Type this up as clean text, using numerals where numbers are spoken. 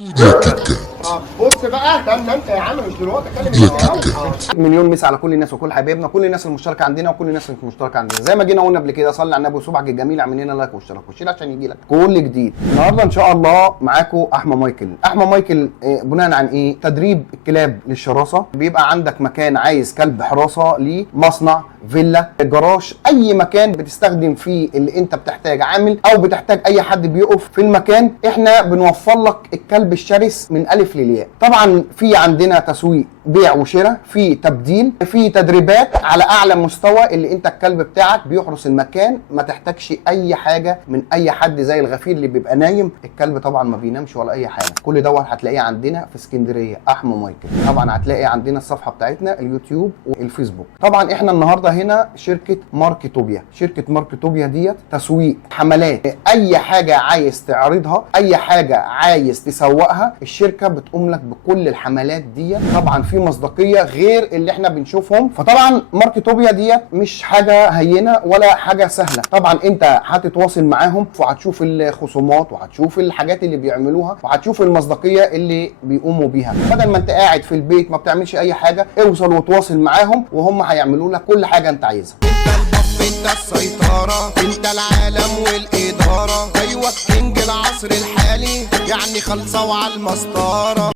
بص بقى استنى انت يا عم مش دلوقتي اتكلم. مليون مسا على كل الناس وكل حبايبنا وكل الناس المشتركه عندنا وكل الناس اللي مش مشتركه عندنا. زي ما جينا قلنا قبل كده، صلي على النبي وصبعك الجميل، اعمل لنا لايك واشتراك وشير عشان يجي لك كل جديد. النهارده ان شاء الله معاكم احمد مايكل. احمد مايكل بناء عن ايه؟ تدريب الكلاب للشراسه. بيبقى عندك مكان عايز كلب حراسه ليه، مصنع، فيلا، جراج، اي مكان بتستخدم فيه اللي انت بتحتاج عامل او بتحتاج اي حد بيقف في المكان، احنا بنوفر لك الكلب الشرس من الف للياء. طبعا في عندنا تسويق، بيع وشراء، في تبديل، في تدريبات على اعلى مستوى، اللي انت الكلب بتاعك بيحرس المكان، ما تحتاجش اي حاجه من اي حد زي الغفير اللي بيبقى نايم. الكلب طبعا ما بينامش ولا اي حاجه. كل دوت هتلاقيه عندنا في اسكندريه، احمد مايكل. طبعا هتلاقي عندنا الصفحه بتاعتنا اليوتيوب والفيسبوك. طبعا احنا النهارده هنا شركه ماركتوبيا. شركه ماركتوبيا ديت تسويق، حملات، اي حاجه عايز تعرضها، اي حاجه عايز تسوقها، الشركه بتقوم لك بكل الحملات ديت. طبعا في مصداقيه غير اللي احنا بنشوفهم. فطبعا ماركتوبيا ديت مش حاجه هينه ولا حاجه سهله. طبعا انت هتتواصل معاهم وهتشوف الخصومات وهتشوف الحاجات اللي بيعملوها وهتشوف المصداقيه اللي بيقوموا بيها. بدل ما انت قاعد في البيت ما بتعملش اي حاجه، اوصل وتواصل معاهم وهم هيعملوا لك كل حاجه انت عايزها. انت السيطرة، انت العالم والإدارة، ايوه كينج العصر الحالي، يعني خلصة وعلى المسطرة.